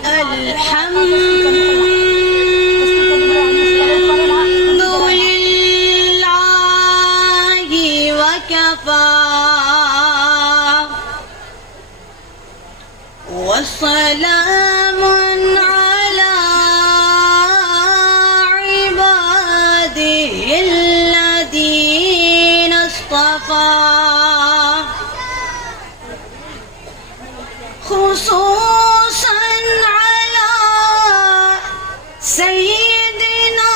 الحمد لله وكفى وسلام على عباده الذين اصطفى خصوصا على سيدنا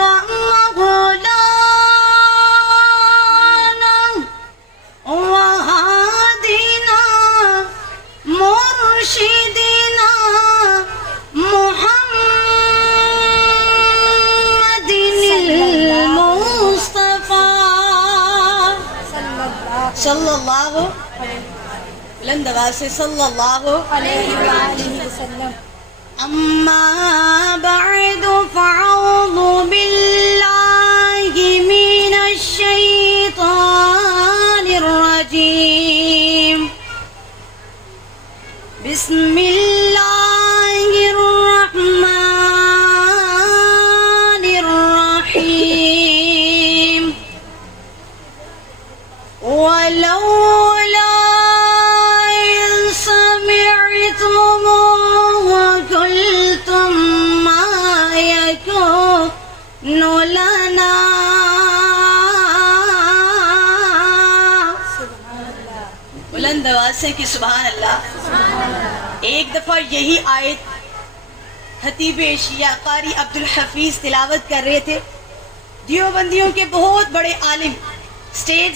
ومولانا وهادنا مرشدنا محمد المصطفى صلی اللہ بلند آواز سے صلی اللہ علیہ وآلہ وسلم. اما بعد فاعوذ باللہ من الشیطان الرجیم بسم اللہ الرحمن الرحیم ولولا قلتم ما يكون لنا بلند آواز سے کہ سبحان اللہ. ایک دفعہ یہی آیت خطیب ایشیا قاری عبدالحفیظ تلاوت کر رہے تھے. دیوبندیوں کے بہت بڑے عالم اسٹیج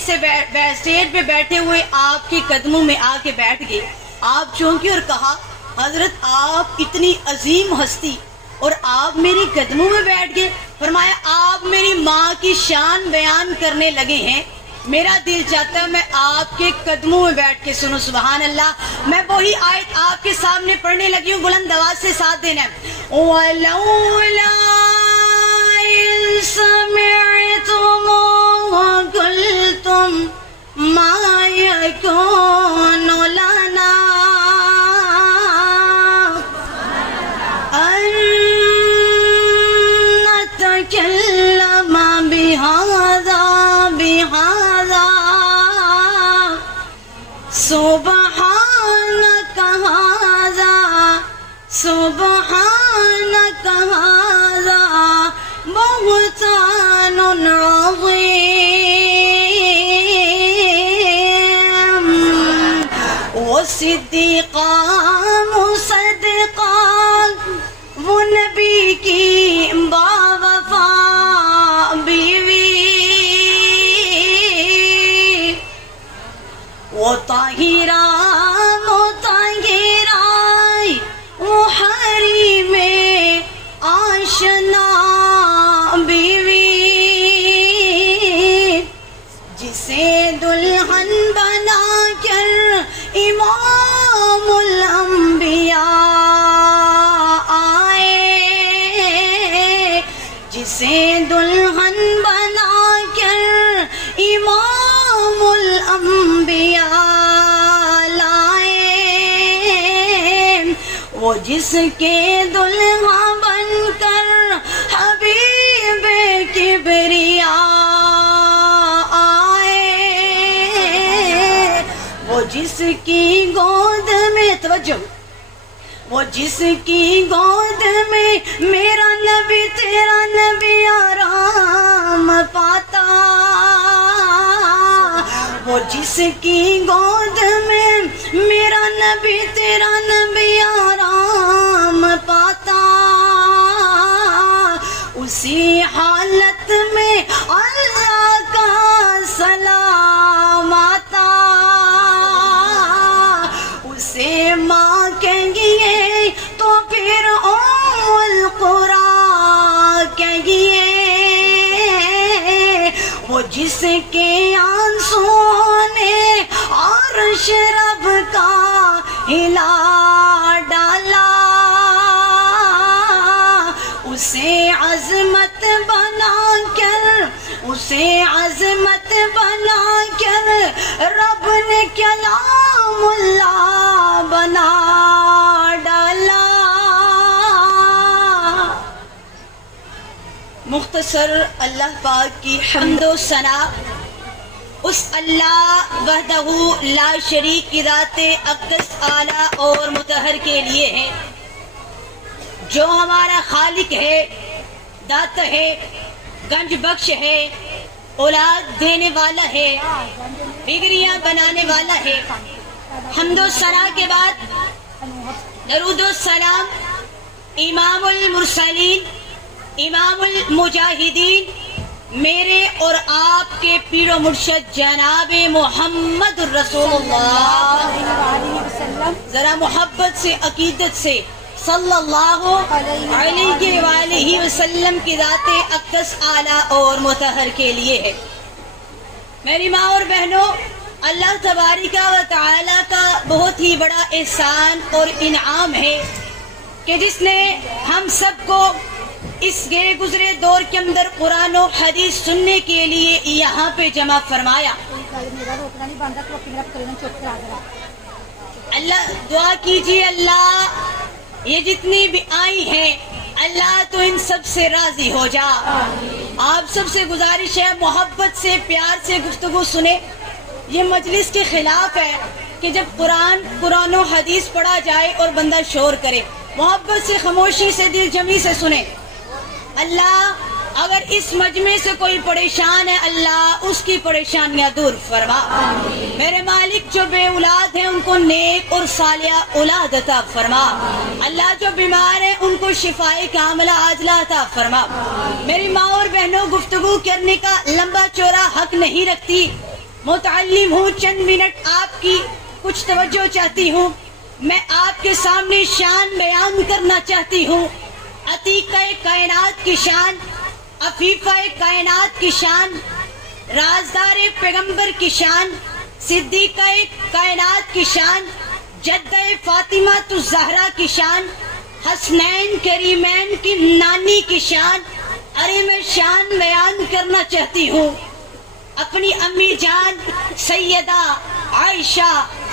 پہ بیٹھے ہوئے آپ کے قدموں میں آ کے بیٹھ گئے. آپ چونکے اور کہا حضرت آپ اتنی عظیم ہستی اور آپ میرے قدموں میں بیٹھ گئے. فرمایا آپ میری ماں کی شان بیان کرنے لگے ہیں, میرا دل چاہتا ہے میں آپ کے قدموں میں بیٹھ کے سنوں. سبحان اللہ. میں وہی آیت آپ کے سامنے پڑھنے لگی ہوں, بلند آواز سے ساتھ دینا ہے. وَلَوْلَا إِذْ سَمِعْتُمُوهُ قُلْتُمْ مَا يَكُونُ لَنَا أَن نَّتَكَلَّمَ بِهَذَا سبحانك هذا بهتان عظيم وصديقا مصدقا وہ نبی کی باوفا بیوی وہ طاہرہ وہ حریم آشنا بیوی جسے دلہن بنا کر امام الانبیاء آئے, جسے دلہن بنا کر امام الانبیاء لائے, وہ جس کے دلہا بن کر حبیب کبریاء آئے, وہ جس کی گود میں توجہ, وہ جس کی گود میں میرا نبی تیرا نبی آرام پاتا, وہ جس کی گود میں میرا نبی تیرا نبی آرام پاتا, اسی حالت میں اللہ کا سلام آتا, اسے ماں کہیے تو پھر ام القرآن کہیے, وہ جس کے آنسوں نے عرش رب کا ہلا ڈالا, اسے عظمت بنا کر, اسے عظمت بنا کر رب نے کلام اللہ بنا ڈالا. مختصر اللہ پاک کی حمد و ثنا اس اللہ وحدہ لا شریک کی ذات اقدس اعلیٰ اور مطہر کے لیے ہے جو ہمارا خالق ہے، داتا ہے، گنج بخش ہے، اولاد دینے والا ہے، بگڑیاں بنانے والا ہے۔ حمد و ثنا کے بعد درود و سلام امام المرسلین، امام المجاہدین، میرے اور آپ کے پیر و مرشد جناب محمد رسول اللہ، ذرا محبت سے عقیدت سے صلی اللہ علیہ وآلہ وسلم کی ذات اقدس اعلیٰ اور مطہر کے لیے ہے۔ میری ماں اور بہنوں، اللہ تبارک و تعالی کا بہت ہی بڑا احسان اور انعام ہے کہ جس نے ہم سب کو اس گئے گزرے دور کے اندر قرآن و حدیث سننے کے لیے یہاں پہ جمع فرمایا۔ اللہ دعا کیجیے، اللہ یہ جتنی بھی آئی ہیں اللہ تو ان سب سے راضی ہو جا۔ آپ سب سے گزارش ہے محبت سے پیار سے گفتگو سنیں۔ یہ مجلس کے خلاف ہے کہ جب قرآن و حدیث پڑھا جائے اور بندہ شور کرے، محبت سے خاموشی سے دل جمی سے سنیں۔ اللہ اگر اس مجمع سے کوئی پریشان ہے اللہ اس کی پریشانیاں دور فرما۔ میرے مالک جو بے اولاد ہیں ان کو نیک اور صالحہ اولاد عطا فرما۔ اللہ جو بیمار ہیں ان کو شفائے کاملہ عاجلہ عطا فرما۔ میری ماں اور بہنوں، گفتگو کرنے کا لمبا چوڑا حق نہیں رکھتی، متعلم ہوں، چند منٹ آپ کی کچھ توجہ چاہتی ہوں۔ میں آپ کے سامنے شان بیان کرنا چاہتی ہوں، عتیقہ کائنات کی شان، عفیفہ کائنات کی شان، رازدار پیغمبر کی شان، صدیقہ کائنات کی شان، جدہ فاطمہ الزہرا کی شان، حسنین کریمین کی نانی کی شان۔ ارے میں شان بیان کرنا چاہتی ہوں اپنی امی جان سیدہ عائشہ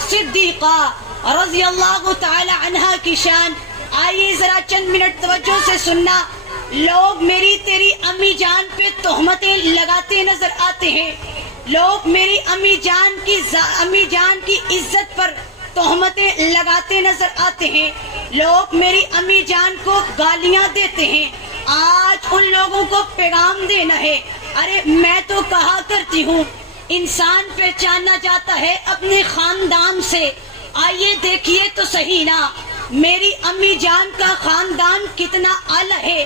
صدیقہ رضی اللہ تعالی عنہا کی شان۔ آئیے ذرا چند منٹ توجہ سے سننا۔ لوگ میری تیری امی جان پہ تہمتیں لگاتے نظر آتے ہیں، لوگ میری امی جان کی عزت پر تہمتیں لگاتے نظر آتے ہیں، لوگ میری امی جان کو گالیاں دیتے ہیں۔ آج ان لوگوں کو پیغام دینا ہے۔ ارے میں تو کہا کرتی ہوں انسان پہچانا جاتا ہے اپنے خاندان سے۔ آئیے دیکھیے تو صحیح نا میری امی جان کا خاندان کتنا اعلیٰ ہے۔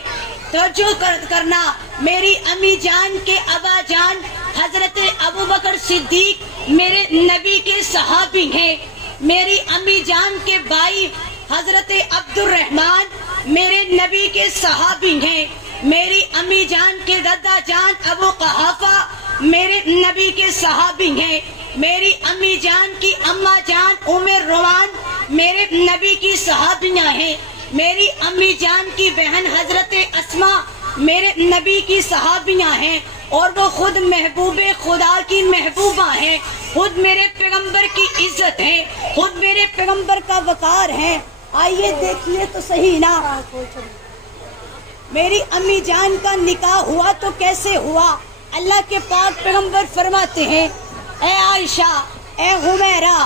توجہ کرنا، میری امی جان کے ابا جان حضرت ابوبکر صدیق میرے نبی کے صحابی ہیں، میری امی جان کے بھائی حضرت عبد الرحمن میرے نبی کے صحابی ہیں، میری امی جان کے دادا جان ابو قحافہ میرے نبی کے صحابی ہیں، میری امی جان کی اماں جان ام رومان میرے نبی کی صحابیاں ہیں، میری امی جان کی بہن حضرت اسماء میرے نبی کی صحابیاں ہیں، اور وہ خود محبوب خدا کی محبوبہ ہیں، خود میرے پیغمبر کی عزت ہیں، خود میرے پیغمبر کا وقار ہیں۔ آئیے دیکھیے تو صحیح نا میری امی جان کا نکاح ہوا تو کیسے ہوا؟ اللہ کے پاک پیغمبر فرماتے ہیں، اے عائشہ، اے حمیرہ،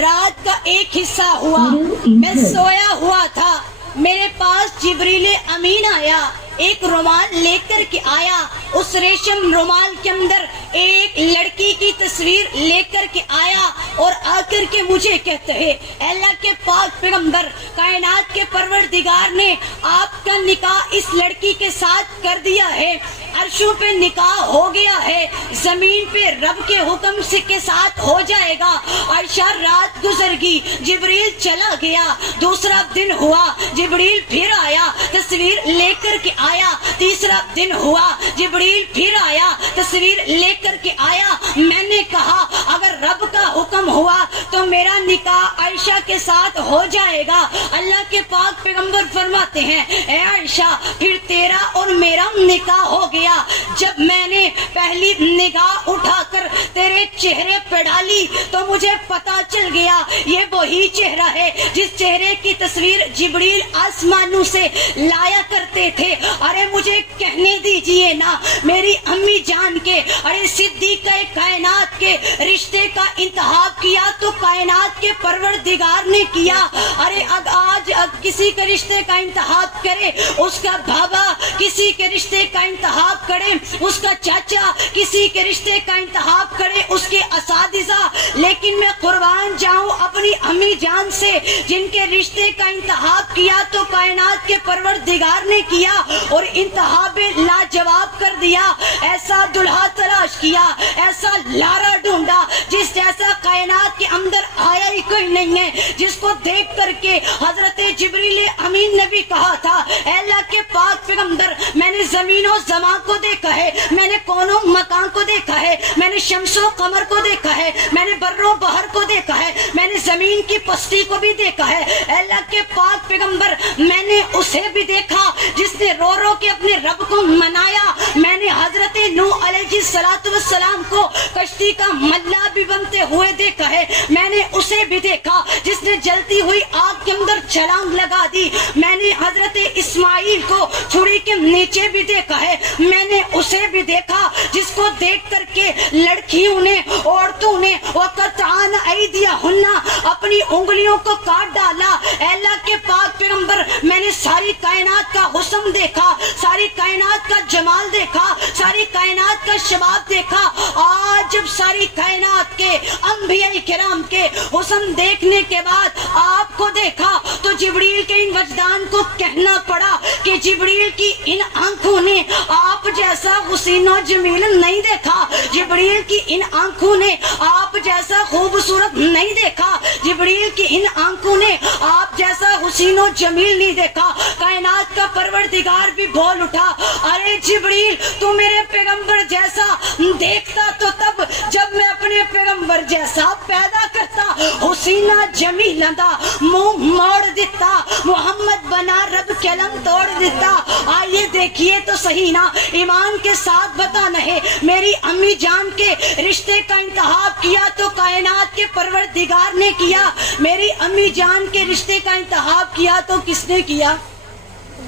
رات کا ایک حصہ ہوا، میں سویا ہوا تھا، میرے پاس جبریل امین آیا، ایک رومال لے کر کے آیا، اس ریشم رومال کے اندر ایک لڑکی کی تصویر لے کر کے آیا، اور آ کر کے مجھے کہتے ہیں اے اللہ کے پاک پیغمبر، کائنات کے پروردگار نے آپ کا نکاح اس لڑکی کے ساتھ کر دیا ہے، عرشوں پہ نکاح ہو گیا ہے، زمین پہ رب کے حکم سے کے ساتھ ہو جائے گا۔ عائشہ رات گزر گئی، جبریل چلا گیا، دوسرا دن ہوا، جبریل پھر آیا، تصویر لے کر کے آیا، تیسرا دن ہوا، جبریل جبریل پھر آیا, تصویر لے کر کے آیا. میں نے کہا اگر رب کا حکم ہوا تو میرا نکاح عائشہ کے ساتھ ہو جائے گا. اللہ کے پاک پیغمبر فرماتے ہیں اے عائشہ پھر تیرا اور میرا نکاح ہو گیا. جب میں نے پہلی نگاہ اٹھا کر تیرے چہرے پہ ڈالی تو مجھے پتا چل گیا یہ وہی چہرہ ہے جس چہرے کی تصویر جبریل آسمانوں سے لایا کرتے تھے. ارے مجھے کہنے دیجئے نا میری امی جان کے, ارے صدیقہ کائنات کے رشتے کا انتخاب کیا تو کائنات کے پروردگار نے کیا. ارے آج کسی کے رشتے کا انتخاب کرے اس کا بابا, کسی کے رشتے کا انتخاب کرے اس کا چاچا, کسی کے رشتے کا انتخاب کرے اس کے اساتذہ, لیکن میں قربان جاؤں اپنی امی جان سے جن کے رشتے کا انتخاب کیا تو کائنات کے پروردگار نے کیا اور انتخاب لاجواب کر دیا. ایسا دلہا تلاش کیا, ایسا لارا ڈھونڈا جس جیسا کائنات کے اندر آیا ہی کوئی نہیں ہے, جس کو دیکھ کر کے حضرت جبریل امین نے بھی کہا تھا اے اللہ کے پاک پیغمبر میں نے زمین و زمان کو دیکھا ہے, میں نے کون و مکان کو دیکھا ہے, میں نے شمس و قمر کو دیکھا ہے, میں نے بر و بحر کو دیکھا ہے, میں نے زمین کی پستی کو بھی دیکھا ہے. اے اللہ کے پاک پیغمبر میں نے اسے بھی دیکھا جس نے رو رو کے اپنے رب کو منایا. میں نے حضرت نوح علیہ السلام کو کشتی کا ملا بھی بنتے ہوئے دیکھا ہے, میں نے اسے بھی دیکھا جس نے جلتی ہوئی آگ کے اندر چھلانگ لگا دی. میں نے حضرت اسماعیل کو چھری کے نیچے بھی دیکھا ہے, میں نے اسے بھی دیکھا جس کو دیکھ کر کے لڑکیوں نے, عورتوں نے وقطعن ایدیہن اپنی انگلیوں کو کاٹ ڈالا. اے اللہ کے پاک پیغمبر میں نے ساری کائنات کا حسن دیکھا, ساری کائنات کا جمال دیکھا, ساری کائنات کا شباب دیکھا. آج جب ساری کائنات کے انبیاء کرام کے حسن دیکھنے کے بعد آپ کو دیکھا تو جبریل کے ان وجدان کو کہنا پڑا کہ جبریل کی ان آنکھوں نے آپ جیسا حسین و جمیل نہیں دیکھا, جبریل کی ان آنکھوں نے آپ جیسا خوبصورت نہیں دیکھا, جبریل کی ان آنکھوں نے آپ جیسا حسین و جمیل نہیں دیکھا. کائنات کا پروردگار بھی بول اٹھا ارے جبریل تو میرے پیغمبر جیسا دیکھتا تو تب جب میں اپنے پیغمبر جیسا پیدا کرتا, حسینہ جمیل دا منہ موڑ دیتا, محمد بنا رب قلم توڑ دیتا. آئیے دیکھیے تو صحیح نا ایمان کے ساتھ بتانا ہے میری امی جان کے رشتے کا انتخاب کیا تو کائنات کے پروردگار نے کیا, میری امی جان کے رشتے کا انتخاب کیا تو کس نے کیا؟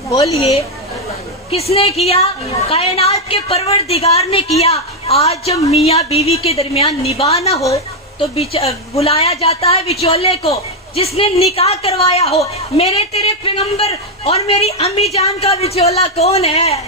بولیے کس نے کیا؟ کائنات کے پروردگار نے کیا. آج جب میاں بیوی کے درمیان نباہ نہ ہو تو بلایا جاتا ہے بچولے کو جس نے نکاح کروایا ہو. میرے تیرے پیغمبر اور میری امی جان کا بچولا کون ہے؟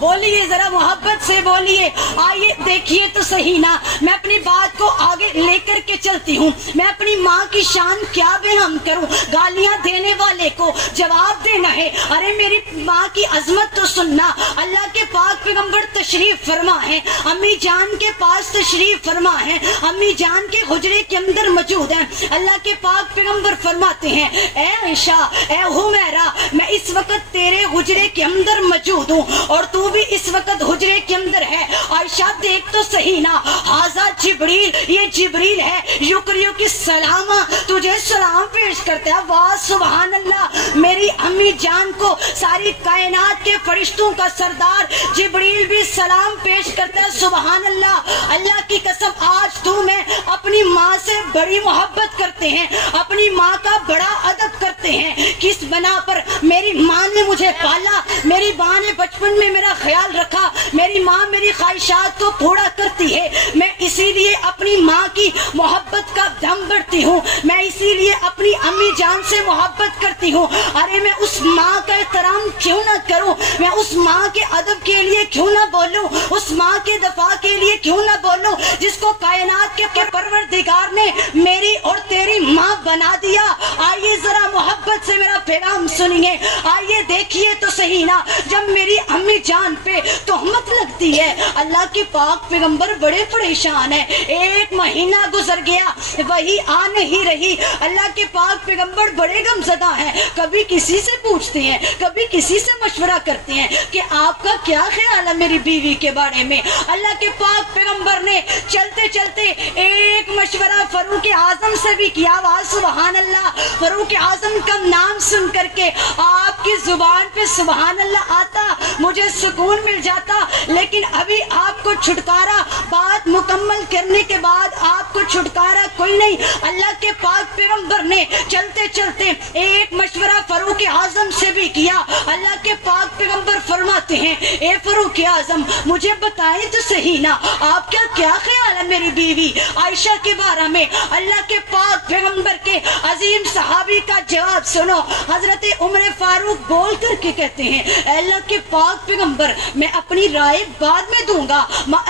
بولیے ذرا محبت سے بولیے. آئیے دیکھیے تو صحیح نا میں اپنی بات کو آگے لے کر کے چلتی ہوں. میں اپنی ماں کی شان کیا بیان کروں, گالیاں دینے والے کو جواب دینا ہے. ارے میری ماں کی عظمت تو سننا. اللہ کے پاک پیغمبر تشریف فرما ہے, امی جان کے پاس تشریف فرما ہے, امی جان کے حجرے کے اندر موجود ہیں. اللہ کے پاک پیغمبر فرماتے ہیں اے عائشہ اے حمیرہ میں اس وقت تیرے حجرے کے اندر موجود ہوں اور تو بھی اس وقت حجرے کے اندر ہے. عائشہ دیکھ تو صحیح نا حاضا جبریل, یہ جبریل ہے یکریو کی سلام, تجھے سلام پیش کرتا ہے. واہ سبحان اللہ. میری امی جان کو ساری کائنات کے فرشتوں کا سردار جبریل بھی سلام پیش کرتا ہے. سبحان اللہ. اللہ کی قسم آج تو میں اپنی ماں سے بڑی محبت کرتے ہیں, اپنی ماں کا بڑا ادب کرتے ہیں. کس بنا پر؟ میری ماں نے مجھے پالا, میری ماں نے بچپن میں میرا خیال رکھا, میری ماں میری خواہشات کو پورا کرتی ہے. میں اسی لیے اپنی ماں کی محبت کا دم بڑھتی ہوں, میں اسی لیے اپنی امی جان سے محبت کرتی ہوں. ارے میں اس ماں کا احترام کیوں نہ کروں, میں اس ماں کے ادب کے لیے کیوں نہ بولوں, اس ماں کے دفاع کے لیے کیوں نہ بولوں جس کو کائنات کے پروردگار نے میری اور تیری ماں بنا دیا. آئیے ذرا محبت محبت سے میرا پیغام سنیے. آئیے دیکھیے تو صحیح نا, جب میری امی جان پہ تہمت لگتی ہے, اللہ کے پاک پیغمبر بڑے پریشان ہیں. 1 مہینہ گزر گیا, وہی آ نہیں رہی. اللہ کے پاک پیغمبر بڑے غمزدہ ہیں. کبھی کسی سے پوچھتے ہیں, کبھی کسی سے مشورہ کرتے ہیں کہ آپ کا کیا خیال ہے میری بیوی کے بارے میں. اللہ کے پاک پیغمبر نے چلتے چلتے ایک مشورہ فاروق اعظم سے بھی کیا. آواز سبحان اللہ. فاروق اعظم کا نام سن کر کے آپ کی زبان پہ سبحان اللہ آتا, مجھے سکون مل جاتا. لیکن ابھی آپ کو چھٹکارا, بات مکمل کرنے کے بعد آپ کو چھٹکارا کوئی نہیں. اللہ کے پاک پیغمبر نے چلتے چلتے ایک مشورہ فاروق اعظم سے بھی کیا. اللہ کے پاک پیغمبر فرماتے ہیں, اے فاروق اعظم مجھے بتائیں تو صحیح نا, آپ کیا خیال ہے میری بیوی عائشہ کے بارے میں. اللہ کے پاک پیغمبر کے عظیم صحابی کا جواب سنو. حضرت عمر فاروق بول کر کے کہتے ہیں, اے اللہ کے پاک پیغمبر میں اپنی رائے بعد میں دوں گا,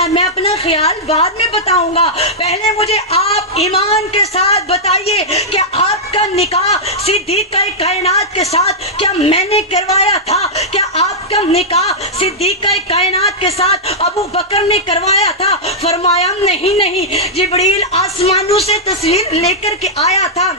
میں اپنا خیال بعد میں بتاؤں گا. پہلے مجھے آپ ایمان کے ساتھ بتائیے کہ آپ کا نکاح صدیقہ کائنات کے ساتھ کیا میں نے کروایا تھا؟ کیا آپ کا نکاح صدیقہ کائنات کے ساتھ ابو بکر نے کروایا تھا؟ فرمایا نہیں, جبریل آسمانوں سے تصویر لے کر کے آیا تھا.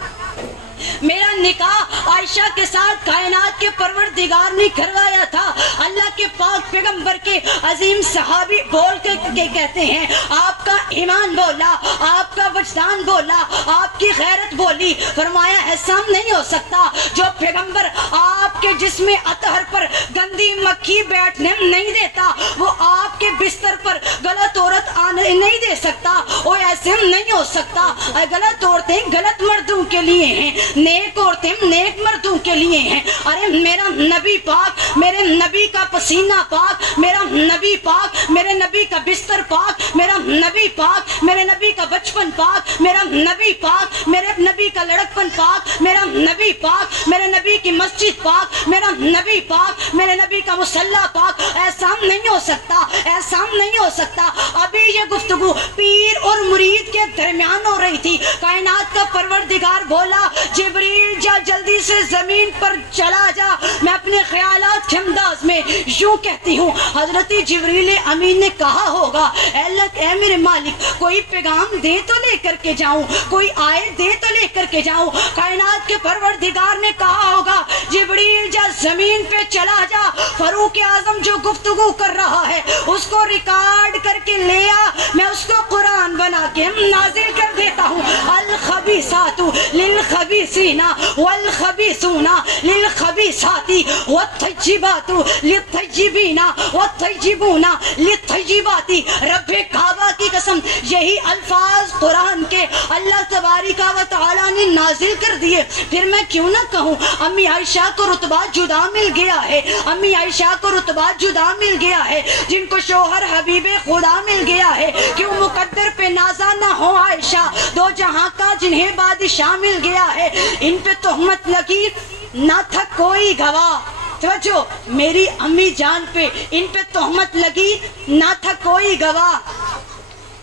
میرا نکاح عائشہ کے ساتھ کائنات کے پروردگار نے کروایا تھا. اللہ کے پاک پیغمبر کے عظیم صحابی بول کے کہتے ہیں, آپ کا ایمان بولا, آپ کا وجدان بولا, آپ کی غیرت بولی. فرمایا ایسا نہیں ہو سکتا, جو پیغمبر آپ کے جسم اطہر پر گندی مکھی بیٹھنے نہیں دیتا, وہ آپ کے بستر پر غلط عورت آنے نہیں دے سکتا. وہ ایسے نہیں ہو سکتا. غلط عورتیں غلط مردوں کے لیے ہیں, نیک عورتیں نیک مردوں کے لیے ہیں. ارے میرا نبی پاک, میرے نبی کا پسینہ پاک, میرا نبی پاک, میرے نبی کا بستر پاک, میرا نبی پاک, میرے نبی کا بچپن پاک, میرا نبی پاک, میرے نبی کا لڑکپن پاک, میرا نبی پاک, میرے نبی کی مسجد پاک, میرا نبی پاک, میرے نبی کا مصلی پاک. ایسا نہیں ہو سکتا, ایسا نہیں ہو سکتا. ابھی یہ گفتگو پیر اور مرید کے درمیان ہو رہی تھی. کائنات کا پروردگار بولا, جبریل جا جلدی سے زمین پر چلا جا. میں اپنے خیالات کے انداز میں یوں کہتی ہوں, حضرت جبریل امین نے کہا ہوگا, اے اللہ, اے میرے مالک, کوئی پیغام دے تو لے کر کے جاؤں, کوئی آئے دے تو لے کر کے جاؤں. کائنات کے پروردگار نے کہا ہوگا, جبریل جا زمین پہ چلا جا. فاروق اعظم جو گفتگو کر رہا ہے اس کو ریکارڈ کر کے لے آ, میں اس کو قرآن بنا کے نازل کر دیتا ہوں. الخبیثات للخبیثین والخبیثون للخبیثات والطیبات للطیبین والطیبون للطیبات. رب کعبہ کی قسم یہی الفاظ قرآن کے اللہ تبارک و تعالی نے نازل کر دیے. پھر میں کیوں نہ کہوں, امی عائشہ کو رتبہ جدا مل گیا ہے, امی عائشہ کو رتبہ جدا مل گیا ہے, جن کو شوہر حبیب خدا مل گیا ہے. کیوں مقدر پہ نازا نہ ہو عائشہ, دو جہاں کا جنہیں بادشاہ مل گیا ہے. ان پہ تہمت لگی نہ تھا کوئی گواہ. توجہ, میری امی جان پہ ان پہ تہمت لگی نہ تھا کوئی گواہ.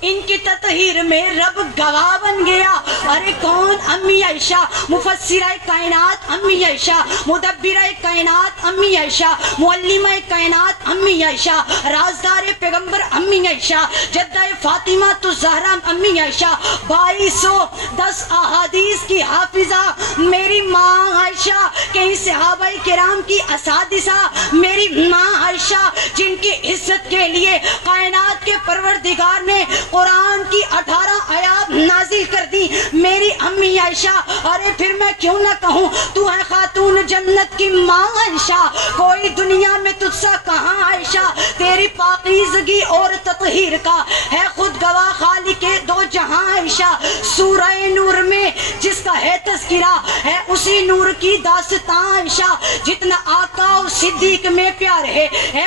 ان کی تطہیر میں رب گواہ بن گیا. ارے کون؟ امی عائشہ, مفسرہ کائنات امی عائشہ, مدبرہ کائنات امی عائشہ, معلمہ کائنات امی عائشہ, رازدار پیغمبر امی عائشہ, جدہ فاطمہ الزہرا امی عائشہ, 2210 احادیث کی حافظہ میری ماں عائشہ, کئی صحابہ کرام کی اساتذہ میری ماں عائشہ, جن کی عزت کے لیے کائنات کے پروردگار نے قرآن کی 18 آیات نازل کر دی میری امی عائشہ. ارے پھر میں کیوں نہ کہوں, تو ہے خاتون جنت کی ماں عائشہ, کوئی دنیا میں تجھ سا کہاں عائشہ. تیری پاکیزگی اور تطہیر کا ہے خود گواہ خالق دو جہاں عائشہ. سورہ نور میں جس کا ہے تذکرہ ہے اسی نور کی داستان عائشہ. جتنا آقا و صدیق میں پیار ہے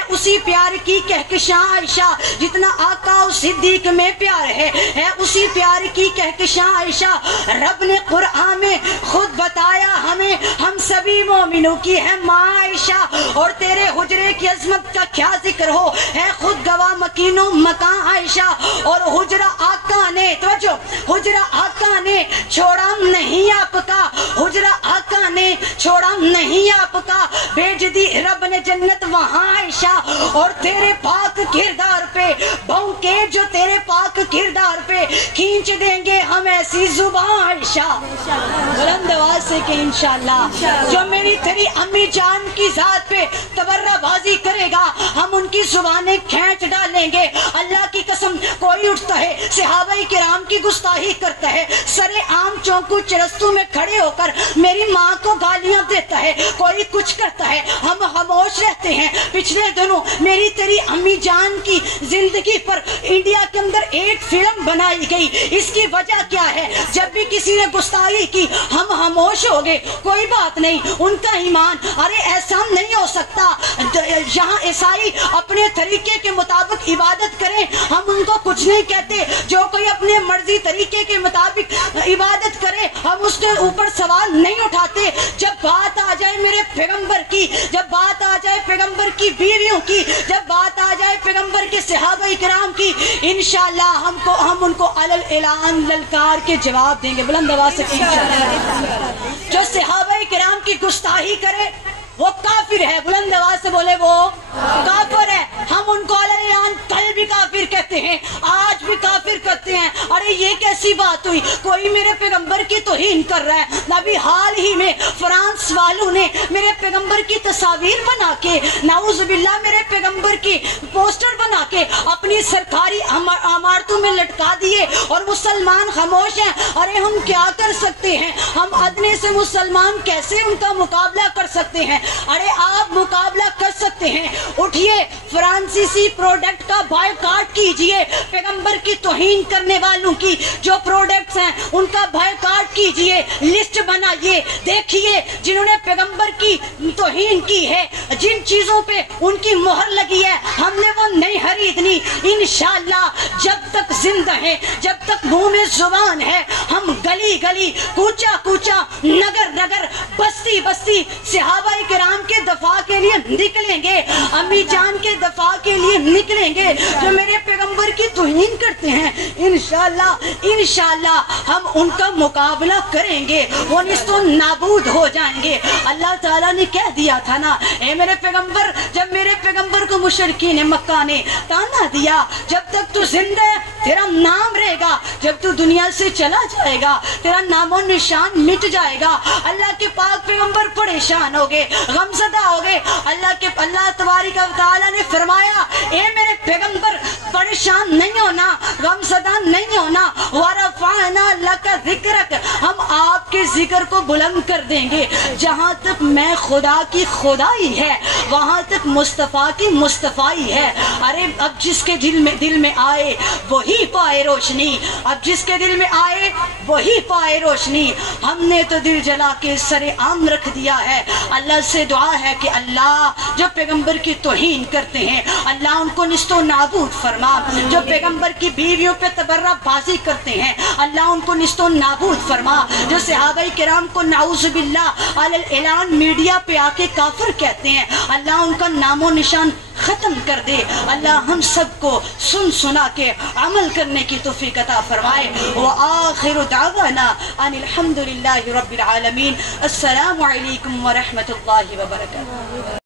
اسی پیار کی کہکشاں عائشہ. جتنا آقا و صدیق میں پیار ہے اسی پیار کی کہکشاں عائشہ. رب نے قرآن میں خود بتایا ہمیں, ہم سبھی مومنوں کی ہے ماں عائشہ. اور تیرے حجرے کی عظمت کا کیا ذکر ہو, ہے خود گواہ مکین و مکان عائشہ. اور حجرہ آقا نے, توجہ, حجرہ آقا نے چھوڑا نہیں آپ کا, حجرہ آقا نے چھوڑا نہیں آپ کا، بھیج دی رب نے جنت وہاں عائشہ، اور تیرے پاک کردار پہ بھونکے جو تیرے پاک کردار پہ کھینچ دیں گے ہم ایسی زبان عائشہ، بلند آواز سے کہ انشاءاللہ جو میری تیری امی جان کی ذات پہ تبرہ بازی کرے گا ہم ان کی زبانیں کھینچ ڈالیں گے۔ اللہ کی قسم کوئی اٹھتا ہے صحابہ کرام کی گستاخی کرتا ہے، سر عام چوکو چرستوں میں کھڑے ہو کر میری ماں کو گالیاں دیتا ہے، کوئی کچھ کرتا ہے، ہم خاموش رہتے ہیں۔ پچھلے دنوں میری تیری امی جان کی زندگی پر انڈیا کے اندر ایک فلم بنائی گئی، اس کی وجہ کیا ہے؟ جب بھی کسی نے گستاخی کی ہم خاموش ہو گئے، کوئی بات نہیں، ان کا ایمان، ارے ایسا نہیں ہو سکتا، یہاں عیسائی اپنے طریقے کے مطابق عبادت کریں، ہم ان کو کچھ نہیں کہتے، جو کوئی اپنے مرضی طریقے کے مطابق عبادت کرے ہم اس کے اوپر سوال نہیں اٹھاتے۔ جب بات آ جائے میرے پیغمبر کی، جب بات آ جائے پیغمبر کی بیویوں کی، جب بات آ جائے پیغمبر کے صحابہ کرام کی، انشاءاللہ ہم ان کو علل اعلان للکار کے جواب دیں گے۔ بلند آواز سے انشاءاللہ جو صحابہ کرام کی گستاخی کرے وہ کافر ہے، بلند آواز سے بولے وہ کافر ہے۔ ہم ان کو علل اعلان کل بھی کافر کہتے ہیں، آج بھی کافر کرتے ہیں۔ ارے یہ کیسی بات ہوئی؟ کوئی میرے پیغمبر کی توہین کر رہا ہے۔ ابھی حال ہی میں فرانس والوں نے میرے پیغمبر کی تصاویر بنا کے، نعوذ باللہ میرے پیغمبر کی پوسٹر بنا کے اپنی سرکاری عمارتوں میں لٹکا دیے، اور مسلمان خاموش ہیں۔ ارے ہم کیا کر سکتے ہیں؟ ہم ادنے سے مسلمان کیسے ان کا مقابلہ کر سکتے ہیں؟ ارے آپ مقابلہ کر سکتے ہیں، اٹھیے فرانسیسی پروڈکٹ کا بائیکاٹ کیجئے، پیغمبر کی توہین کرنے والوں کی جو پروڈکٹس ہیں ان کا بائیکاٹ کیجئے، لسٹ بنائیے، دیکھیے جنہوں نے پیغمبر کی توہین کی ہے، جن چیزوں پہ ان کی مہر لگی ہے ہم نے وہ نہیں خریدنی۔ انشاءاللہ جب تک زندہ ہیں، جب تک منہ میں زبان ہے، ہم گلی گلی، کوچا کوچا، نگر نگر، بستی بستی صحابہ کرام کے دفاع کے لیے نکلیں گے، امی جان کے دفاع کے لیے نکلیں گے جو میرے پیغمبر کی توہین کرتے ہیں۔ انشاءاللہ ہم ان کا مقابلہ کریں گے، وہ نیست و نابود ہو جائیں گے۔ اللہ تعالیٰ نے کہہ دیا تھا نا، اے میرے پیغمبر، جب میرے پیغمبر کو مشرکین مکہ نے تانا دیا، جب تک تو زندہ ہے تیرا نام رہے گا، جب تو دنیا سے چلا جائے گا تیرا نام و نشان مٹ جائے گا۔ اللہ کے پاک پیغمبر پریشان ہو گئے، غمزدہ ہو گئے۔ اللہ تبارک و تعالیٰ نے فرمایا، اے میرے پیغمبر پریشان نہیں ہونا، غمزدہ نہیں ہونا، وَرَفَعْنَا لَكَ ذِكْرَكَ، ہم آپ کے ذکر کو بلند کر دیں گے۔ جہاں تک میں خدا کی خدائی ہے وہاں تک مصطفیٰ کی مصطفائی ہے۔ ارے اب جس کے دل میں آئے وہی پائے روشنی، اب جس کے دل میں آئے وہی پائے روشنی۔ ہم نے تو دل جلا کے سر عام رکھ دیا ہے۔ اللہ سے دعا ہے کہ اللہ جو پیغمبر کی توہین کرتے ہیں اللہ ان کو نیست و نابود فرما، جو پیغمبر کی بیویوں پہ تبرہ بازی کرتے ہیں اللہ ان کو نیست و نابود فرما، جو صحابہ کرام کو نعوذ باللہ علل اعلان میڈیا پہ آ کے کافر کہتے ہیں اللہ ان کا نام و نشان ختم کر دے۔ اللہ ہم سب کو سن سنا کے عمل کرنے کی توفیق عطا فرمائے۔ وآخر دعوانا ان الحمد للہ رب العالمین۔ السلام علیکم ورحمۃ اللہ وبرکاتہ۔